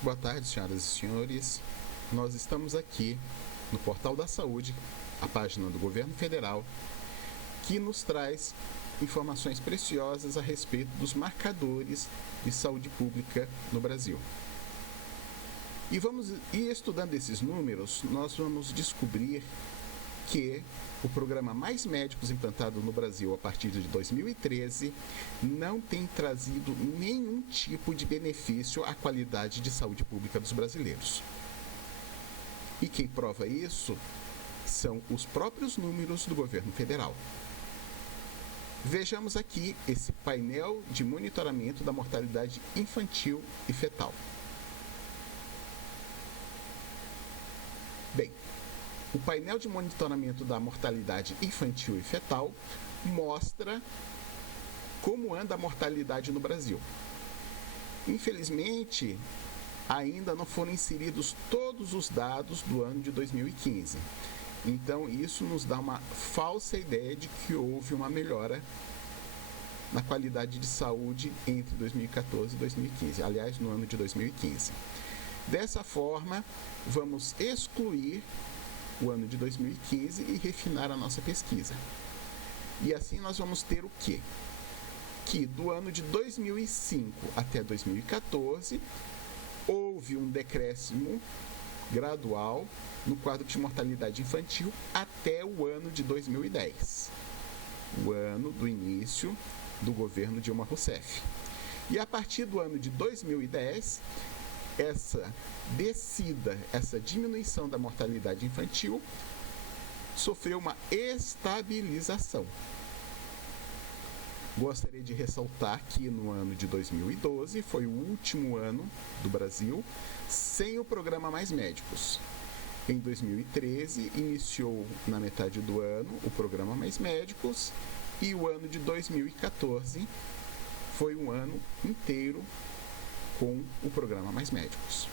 Boa tarde, senhoras e senhores. Nós estamos aqui no Portal da Saúde, a página do Governo Federal, que nos traz informações preciosas a respeito dos marcadores de saúde pública no Brasil. E estudando esses números, nós vamos descobrir que o programa Mais Médicos implantado no Brasil a partir de 2013 não tem trazido nenhum tipo de benefício à qualidade de saúde pública dos brasileiros. E quem prova isso são os próprios números do governo federal. Vejamos aqui esse painel de monitoramento da mortalidade infantil e fetal. Bem, o painel de monitoramento da mortalidade infantil e fetal mostra como anda a mortalidade no Brasil. Infelizmente, ainda não foram inseridos todos os dados do ano de 2015. Então, isso nos dá uma falsa ideia de que houve uma melhora na qualidade de saúde entre 2014 e 2015. Aliás, no ano de 2015. Dessa forma, vamos excluir o ano de 2015 e refinar a nossa pesquisa. E assim nós vamos ter o quê? Que do ano de 2005 até 2014, houve um decréscimo gradual no quadro de mortalidade infantil até o ano de 2010, o ano do início do governo Dilma Rousseff. E a partir do ano de 2010, essa descida, essa diminuição da mortalidade infantil sofreu uma estabilização. Gostaria de ressaltar que no ano de 2012 foi o último ano do Brasil sem o programa Mais Médicos. Em 2013 iniciou na metade do ano o programa Mais Médicos e o ano de 2014 foi um ano inteiro com o programa Mais Médicos.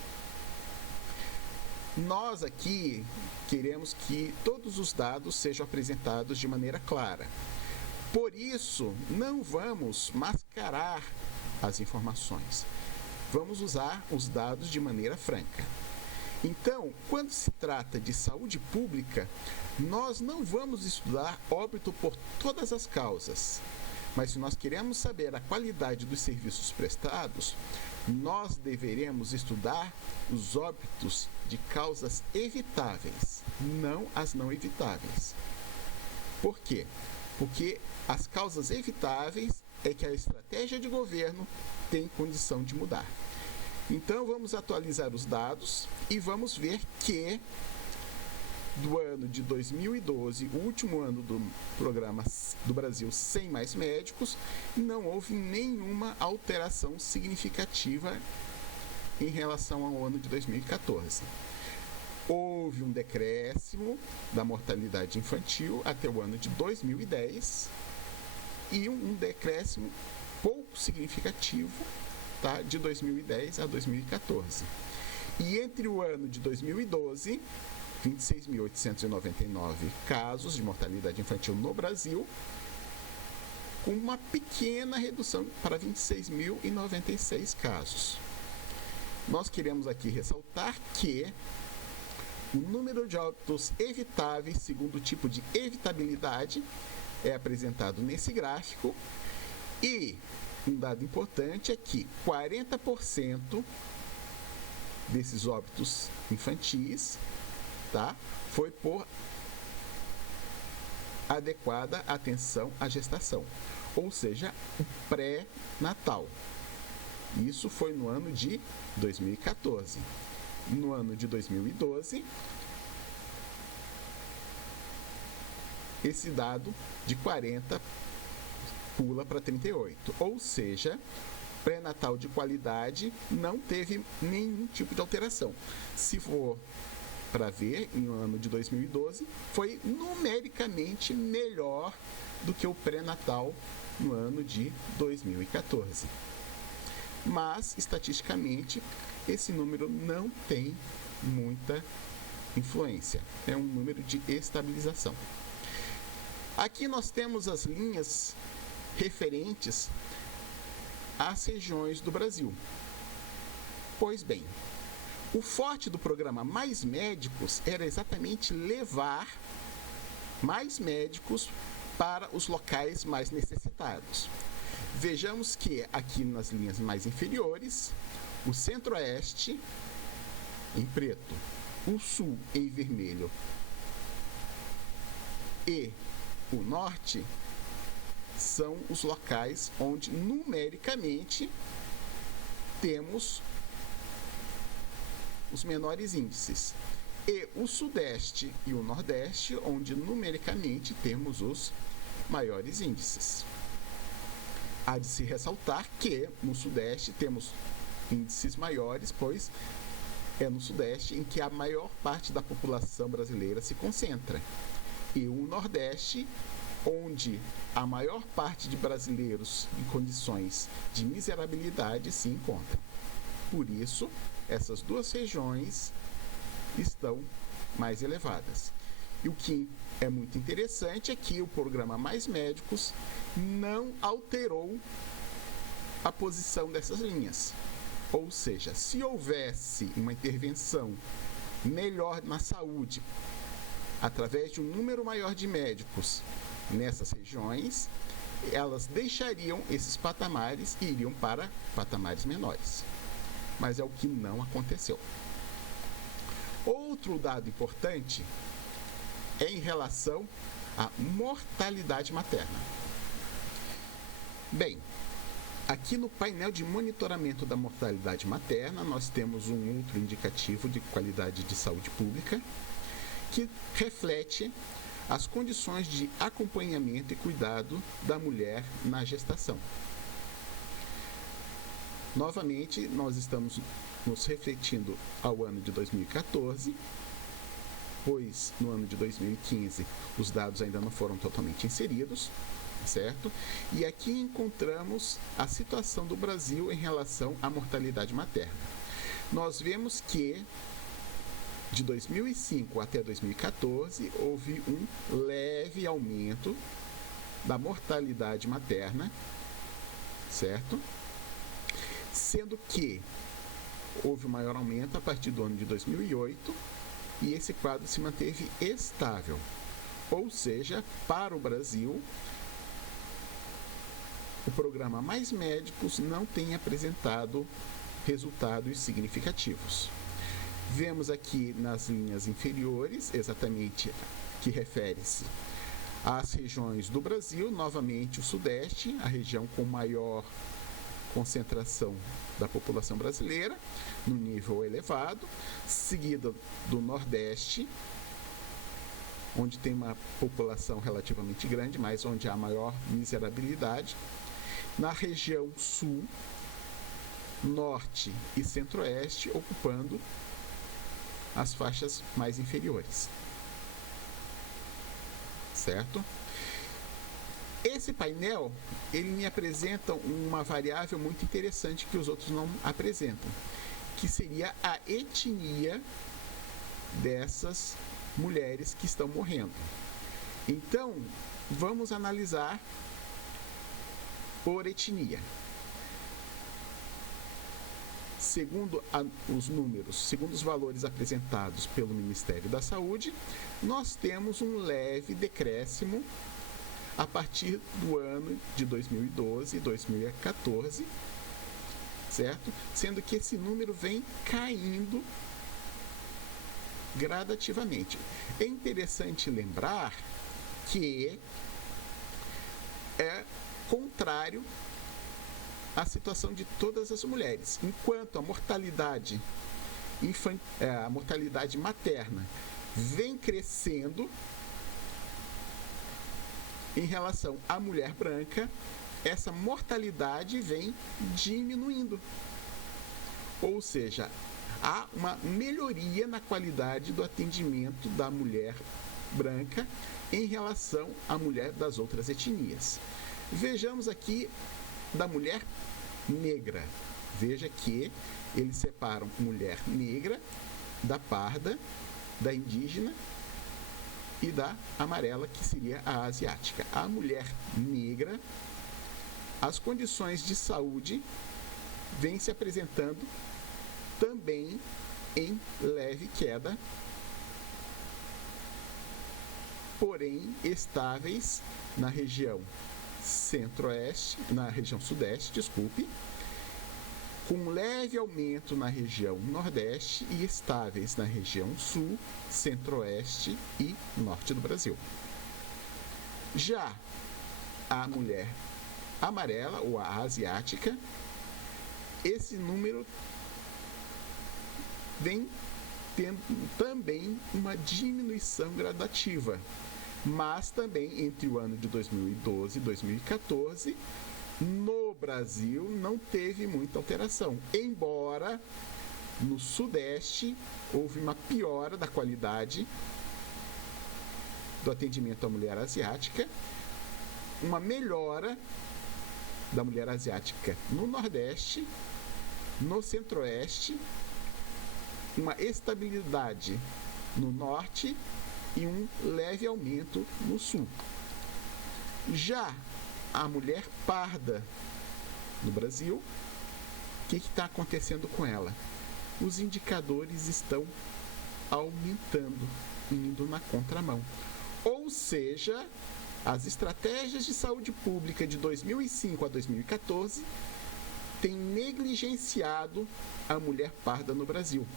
Nós aqui queremos que todos os dados sejam apresentados de maneira clara. Por isso, não vamos mascarar as informações. Vamos usar os dados de maneira franca. Então, quando se trata de saúde pública, nós não vamos estudar óbito por todas as causas. Mas se nós queremos saber a qualidade dos serviços prestados, nós deveremos estudar os óbitos de causas evitáveis, não as não evitáveis. Por quê? Porque as causas evitáveis é que a estratégia de governo tem condição de mudar. Então vamos atualizar os dados e vamos ver que do ano de 2012, o último ano do programa do Brasil sem Mais Médicos, não houve nenhuma alteração significativa em relação ao ano de 2014. Houve um decréscimo da mortalidade infantil até o ano de 2010 e um decréscimo pouco significativo, tá, de 2010 a 2014. E entre o ano de 2012, 26.899 casos de mortalidade infantil no Brasil, com uma pequena redução para 26.096 casos. Nós queremos aqui ressaltar que o número de óbitos evitáveis, segundo o tipo de evitabilidade, é apresentado nesse gráfico. E um dado importante é que 40% desses óbitos infantis, tá, foi por adequada atenção à gestação, ou seja, o pré-natal. Isso foi no ano de 2014. No ano de 2012, esse dado de 40 pula para 38, ou seja, pré-natal de qualidade não teve nenhum tipo de alteração. Se for para ver, no ano de 2012, foi numericamente melhor do que o pré-natal no ano de 2014. Mas, estatisticamente, esse número não tem muita influência. É um número de estabilização. Aqui nós temos as linhas referentes às regiões do Brasil. Pois bem, o forte do programa Mais Médicos era exatamente levar mais médicos para os locais mais necessitados. Vejamos que aqui nas linhas mais inferiores, o Centro-Oeste em preto, o Sul em vermelho e o Norte são os locais onde numericamente temos os menores índices. E o Sudeste e o Nordeste, onde numericamente temos os maiores índices. Há de se ressaltar que no Sudeste temos índices maiores, pois é no Sudeste em que a maior parte da população brasileira se concentra. E o Nordeste, onde a maior parte de brasileiros em condições de miserabilidade se encontra. Por isso, essas duas regiões estão mais elevadas. E o que é muito interessante é que o programa Mais Médicos não alterou a posição dessas linhas. Ou seja, se houvesse uma intervenção melhor na saúde, através de um número maior de médicos nessas regiões, elas deixariam esses patamares e iriam para patamares menores. Mas é o que não aconteceu. Outro dado importante é em relação à mortalidade materna. Bem, aqui no painel de monitoramento da mortalidade materna, nós temos um outro indicativo de qualidade de saúde pública que reflete as condições de acompanhamento e cuidado da mulher na gestação. Novamente, nós estamos nos refletindo ao ano de 2014, pois no ano de 2015 os dados ainda não foram totalmente inseridos, certo? E aqui encontramos a situação do Brasil em relação à mortalidade materna. Nós vemos que de 2005 até 2014 houve um leve aumento da mortalidade materna, certo? Sendo que houve um maior aumento a partir do ano de 2008 e esse quadro se manteve estável. Ou seja, para o Brasil, o programa Mais Médicos não tem apresentado resultados significativos. Vemos aqui nas linhas inferiores, exatamente que refere-se às regiões do Brasil, novamente o Sudeste, a região com maior concentração da população brasileira, no nível elevado, seguida do Nordeste, onde tem uma população relativamente grande, mas onde há maior miserabilidade. Na região Sul, Norte e Centro-Oeste, ocupando as faixas mais inferiores. Certo? Esse painel, ele me apresenta uma variável muito interessante que os outros não apresentam, que seria a etnia dessas mulheres que estão morrendo. Então, vamos analisar por etnia. Segundo os números, segundo os valores apresentados pelo Ministério da Saúde, nós temos um leve decréscimo a partir do ano de 2012 e 2014, certo? Sendo que esse número vem caindo gradativamente. É interessante lembrar que é contrário à situação de todas as mulheres. Enquanto a mortalidade materna vem crescendo, em relação à mulher branca, essa mortalidade vem diminuindo. Ou seja, há uma melhoria na qualidade do atendimento da mulher branca em relação à mulher das outras etnias. Vejamos aqui da mulher negra. Veja que eles separam mulher negra da parda, da indígena e da amarela, que seria a asiática. A mulher negra, as condições de saúde vêm se apresentando também em leve queda, porém estáveis na região centro-oeste, na região sudeste, desculpe, com leve aumento na região nordeste e estáveis na região sul, centro-oeste e norte do Brasil. Já a mulher amarela, ou a asiática, esse número vem tendo também uma diminuição gradativa, mas também entre o ano de 2012 e 2014, no Brasil não teve muita alteração, embora no Sudeste houve uma piora da qualidade do atendimento à mulher asiática, uma melhora da mulher asiática no Nordeste, no Centro-Oeste, uma estabilidade no Norte e um leve aumento no Sul. Já a mulher parda no Brasil, o que está acontecendo com ela? Os indicadores estão aumentando, indo na contramão. Ou seja, as estratégias de saúde pública de 2005 a 2014 têm negligenciado a mulher parda no Brasil.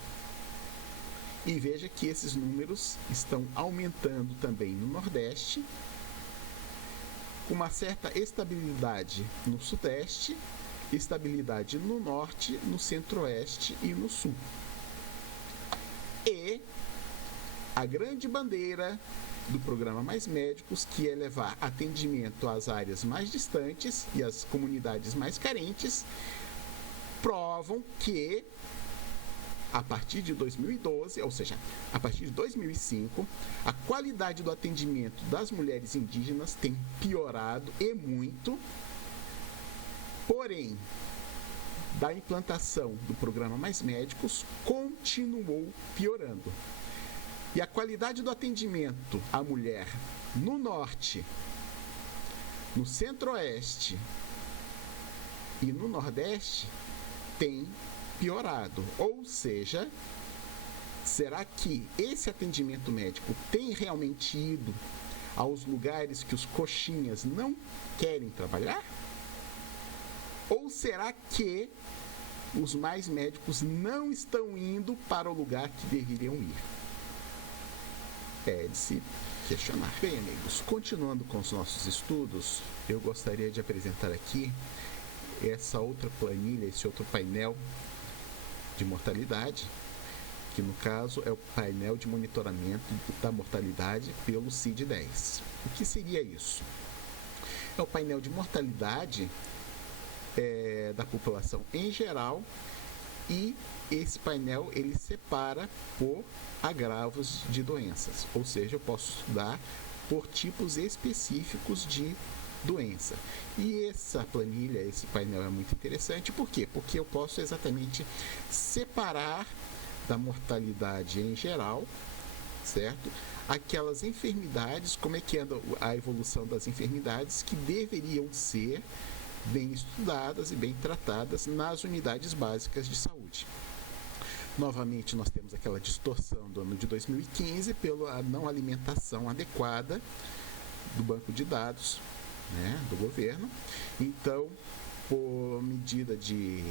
E veja que esses números estão aumentando também no Nordeste, com uma certa estabilidade no Sudeste, estabilidade no Norte, no Centro-Oeste e no Sul. E a grande bandeira do programa Mais Médicos, que é levar atendimento às áreas mais distantes e às comunidades mais carentes, provam que a partir de 2012, ou seja, a partir de 2005, a qualidade do atendimento das mulheres indígenas tem piorado e muito. Porém, da implantação do programa Mais Médicos, continuou piorando. E a qualidade do atendimento à mulher no Norte, no Centro-Oeste e no Nordeste tem piorado. Ou seja, será que esse atendimento médico tem realmente ido aos lugares que os coxinhas não querem trabalhar? Ou será que os mais médicos não estão indo para o lugar que deveriam ir? É de se questionar. Bem, amigos, continuando com os nossos estudos, eu gostaria de apresentar aqui essa outra planilha, esse outro painel de mortalidade, que no caso é o painel de monitoramento da mortalidade pelo CID-10. O que seria isso? É o painel de mortalidade da população em geral, e esse painel ele separa por agravos de doenças, ou seja, eu posso estudar por tipos específicos de doença. E essa planilha, esse painel é muito interessante, por quê? Porque eu posso exatamente separar da mortalidade em geral, certo? Aquelas enfermidades, como é que anda a evolução das enfermidades que deveriam ser bem estudadas e bem tratadas nas unidades básicas de saúde. Novamente, nós temos aquela distorção do ano de 2015 pela não alimentação adequada do banco de dados, né, do governo. Então, por medida de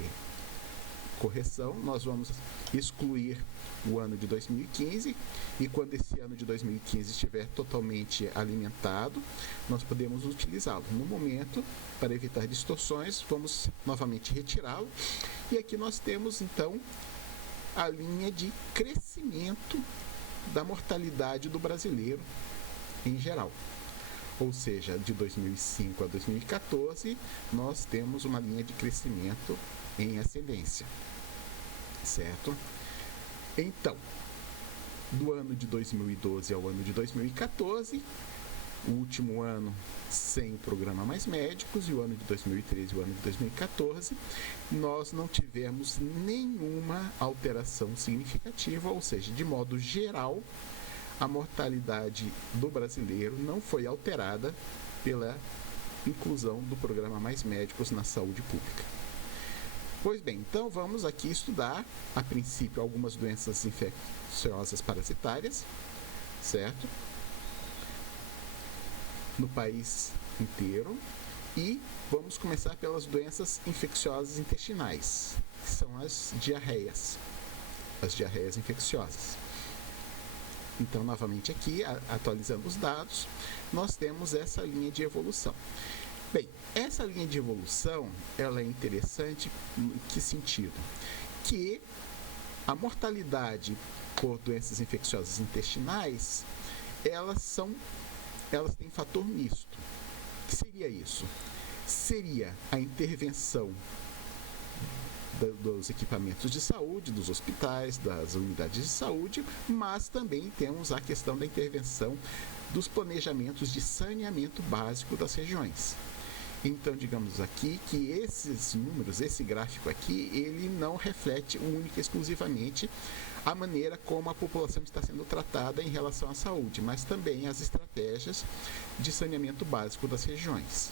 correção, nós vamos excluir o ano de 2015, e quando esse ano de 2015 estiver totalmente alimentado, nós podemos utilizá-lo. No momento, para evitar distorções, vamos novamente retirá-lo, e aqui nós temos então a linha de crescimento da mortalidade do brasileiro em geral. Ou seja, de 2005 a 2014, nós temos uma linha de crescimento em ascendência, certo? Então, do ano de 2012 ao ano de 2014, o último ano sem o programa Mais Médicos, e o ano de 2013 e o ano de 2014, nós não tivemos nenhuma alteração significativa, ou seja, de modo geral, a mortalidade do brasileiro não foi alterada pela inclusão do programa Mais Médicos na saúde pública. Pois bem, então vamos aqui estudar, a princípio, algumas doenças infecciosas parasitárias, certo? No país inteiro. E vamos começar pelas doenças infecciosas intestinais, que são as diarreias infecciosas. Então, novamente aqui, atualizando os dados, nós temos essa linha de evolução. Bem, essa linha de evolução, ela é interessante em que sentido? Que a mortalidade por doenças infecciosas intestinais, elas têm fator misto. O que seria isso? Seria a intervenção dos equipamentos de saúde, dos hospitais, das unidades de saúde, mas também temos a questão da intervenção dos planejamentos de saneamento básico das regiões. Então, digamos aqui que esses números, esse gráfico aqui, ele não reflete única e exclusivamente a maneira como a população está sendo tratada em relação à saúde, mas também as estratégias de saneamento básico das regiões.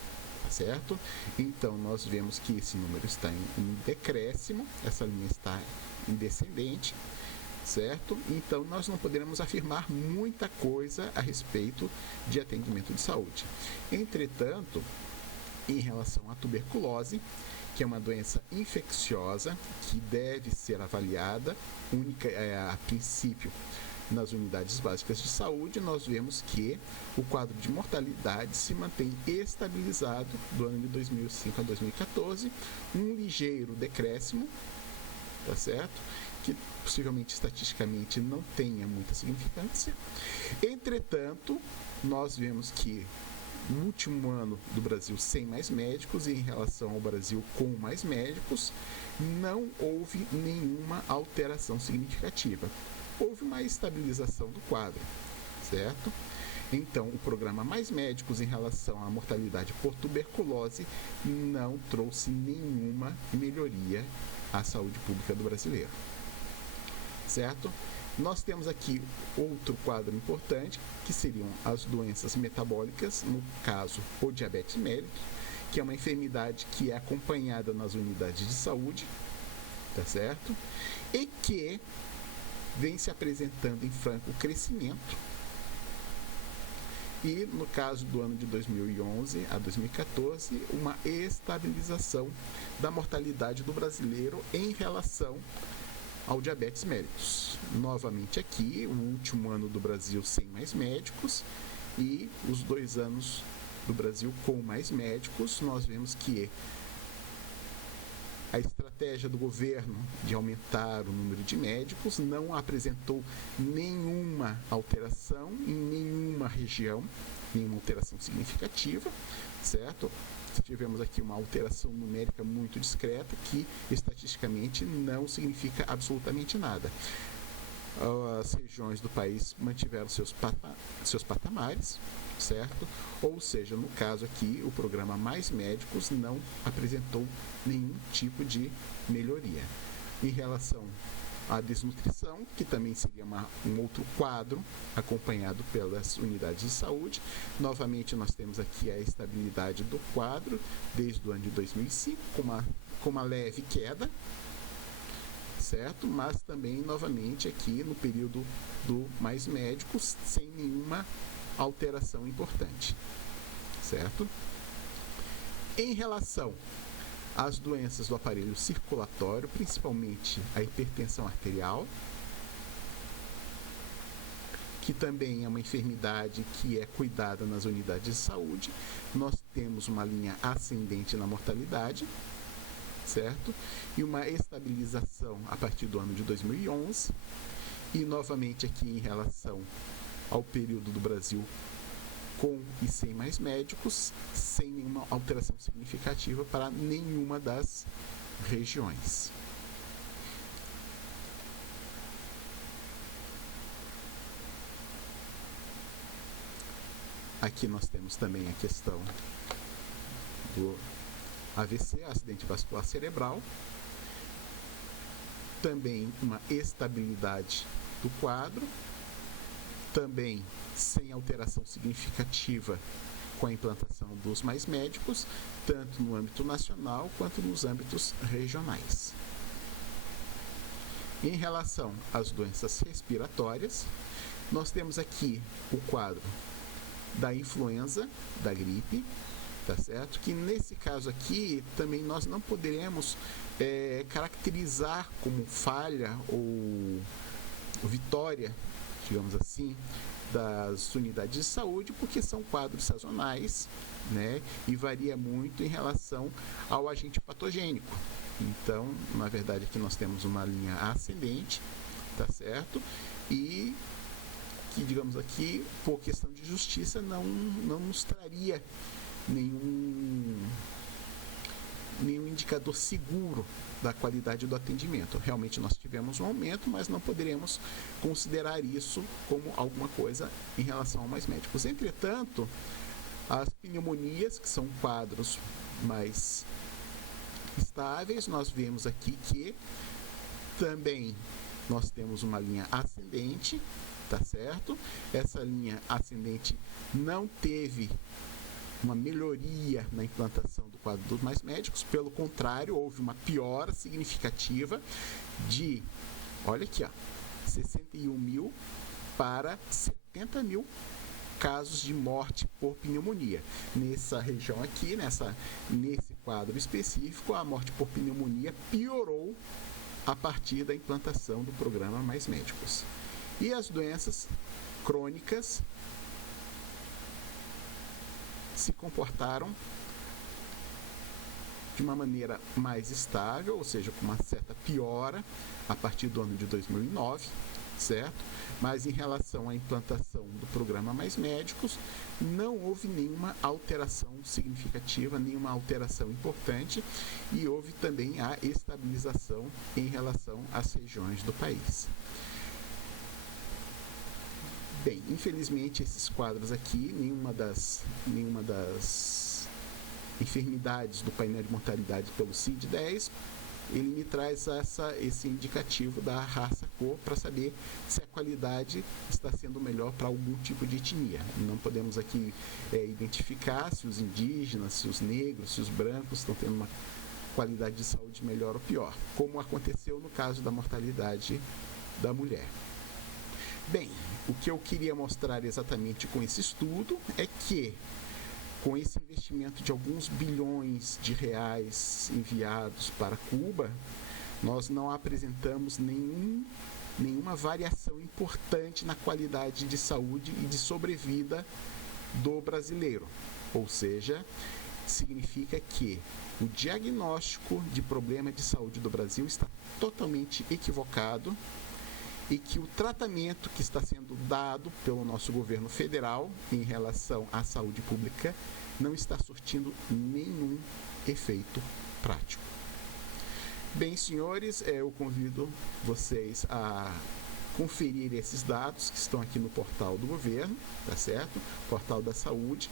Certo? Então, nós vemos que esse número está em decréscimo, essa linha está em descendente, certo? Então, nós não poderemos afirmar muita coisa a respeito de atendimento de saúde. Entretanto, em relação à tuberculose, que é uma doença infecciosa que deve ser avaliada a princípio nas unidades básicas de saúde, nós vemos que o quadro de mortalidade se mantém estabilizado do ano de 2005 a 2014, um ligeiro decréscimo, tá certo? Que possivelmente estatisticamente não tenha muita significância. Entretanto, nós vemos que no último ano do Brasil sem mais médicos e em relação ao Brasil com mais médicos, não houve nenhuma alteração significativa. Houve uma estabilização do quadro, certo? Então, o programa Mais Médicos em relação à mortalidade por tuberculose não trouxe nenhuma melhoria à saúde pública do brasileiro, certo? Nós temos aqui outro quadro importante, que seriam as doenças metabólicas, no caso, o diabetes mellitus, que é uma enfermidade que é acompanhada nas unidades de saúde, tá certo? E que vem se apresentando em franco crescimento. E no caso do ano de 2011 a 2014, uma estabilização da mortalidade do brasileiro em relação ao diabetes mellitus. Novamente aqui, o último ano do Brasil sem mais médicos e os 2 anos do Brasil com mais médicos, nós vemos que a estratégia do governo de aumentar o número de médicos não apresentou nenhuma alteração em nenhuma região, nenhuma alteração significativa, certo? Tivemos aqui uma alteração numérica muito discreta que estatisticamente não significa absolutamente nada. As regiões do país mantiveram seus patamares, certo? Ou seja, no caso aqui, o programa Mais Médicos não apresentou nenhum tipo de melhoria. Em relação à desnutrição, que também seria um outro quadro acompanhado pelas unidades de saúde, novamente nós temos aqui a estabilidade do quadro desde o ano de 2005, com uma leve queda, certo? Mas também, novamente, aqui no período do Mais Médicos, sem nenhuma alteração importante, certo? Em relação às doenças do aparelho circulatório, principalmente a hipertensão arterial, que também é uma enfermidade que é cuidada nas unidades de saúde, nós temos uma linha ascendente na mortalidade, certo? E uma estabilização a partir do ano de 2011. E novamente aqui em relação ao período do Brasil com e sem mais médicos, sem nenhuma alteração significativa para nenhuma das regiões. Aqui nós temos também a questão do AVC, acidente vascular cerebral, também uma estabilidade do quadro, também sem alteração significativa com a implantação dos Mais Médicos, tanto no âmbito nacional quanto nos âmbitos regionais. Em relação às doenças respiratórias, nós temos aqui o quadro da influenza, da gripe, tá certo? Que nesse caso aqui também nós não poderemos caracterizar como falha ou vitória, digamos assim, das unidades de saúde, porque são quadros sazonais, né? E varia muito em relação ao agente patogênico. Então, na verdade, aqui nós temos uma linha ascendente, tá certo? E que, digamos aqui, por questão de justiça, não nos traria nenhum indicador seguro da qualidade do atendimento. Realmente nós tivemos um aumento, mas não poderemos considerar isso como alguma coisa em relação a Mais Médicos. Entretanto, as pneumonias, que são quadros mais estáveis, nós vemos aqui que também nós temos uma linha ascendente, tá certo? Essa linha ascendente não teve uma melhoria na implantação do quadro dos Mais Médicos, pelo contrário, houve uma piora significativa de, olha aqui, ó, 61 mil para 70 mil casos de morte por pneumonia. Nessa região aqui, nesse quadro específico, a morte por pneumonia piorou a partir da implantação do programa Mais Médicos. E as doenças crônicas se comportaram de uma maneira mais estável, ou seja, com uma certa piora a partir do ano de 2009, certo? Mas em relação à implantação do programa Mais Médicos, não houve nenhuma alteração significativa, nenhuma alteração importante, e houve também a estabilização em relação às regiões do país. Bem, infelizmente esses quadros aqui, nenhuma das enfermidades do painel de mortalidade pelo CID-10, ele me traz esse indicativo da raça-cor para saber se a qualidade está sendo melhor para algum tipo de etnia. Não podemos aqui identificar se os indígenas, se os negros, se os brancos estão tendo uma qualidade de saúde melhor ou pior, como aconteceu no caso da mortalidade da mulher. Bem, o que eu queria mostrar exatamente com esse estudo é que, com esse investimento de alguns bilhões de reais enviados para Cuba, nós não apresentamos nenhuma variação importante na qualidade de saúde e de sobrevida do brasileiro. Ou seja, significa que o diagnóstico de problema de saúde do Brasil está totalmente equivocado e que o tratamento que está sendo dado pelo nosso governo federal em relação à saúde pública não está surtindo nenhum efeito prático. Bem, senhores, eu convido vocês a conferir esses dados que estão aqui no portal do governo, tá certo? Portal da saúde,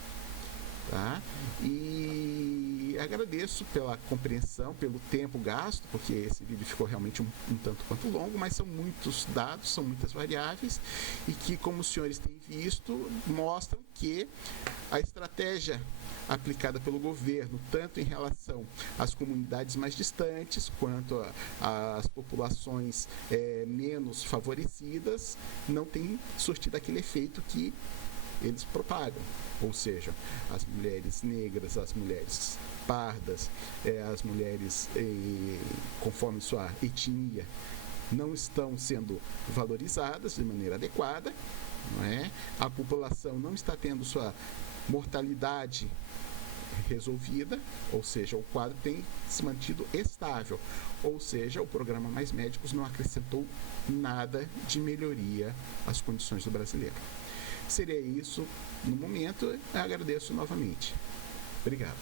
tá? E agradeço pela compreensão, pelo tempo gasto, porque esse vídeo ficou realmente um tanto quanto longo, mas são muitos dados, são muitas variáveis, e que, como os senhores têm visto, mostram que a estratégia aplicada pelo governo, tanto em relação às comunidades mais distantes, quanto às populações menos favorecidas, não tem surtido aquele efeito que eles propagam, ou seja, as mulheres negras, as mulheres pardas, as mulheres conforme sua etnia não estão sendo valorizadas de maneira adequada, não é? A população não está tendo sua mortalidade resolvida, ou seja, o quadro tem se mantido estável, ou seja, o programa Mais Médicos não acrescentou nada de melhoria às condições do brasileiro. Seria isso no momento. Eu agradeço novamente. Obrigado.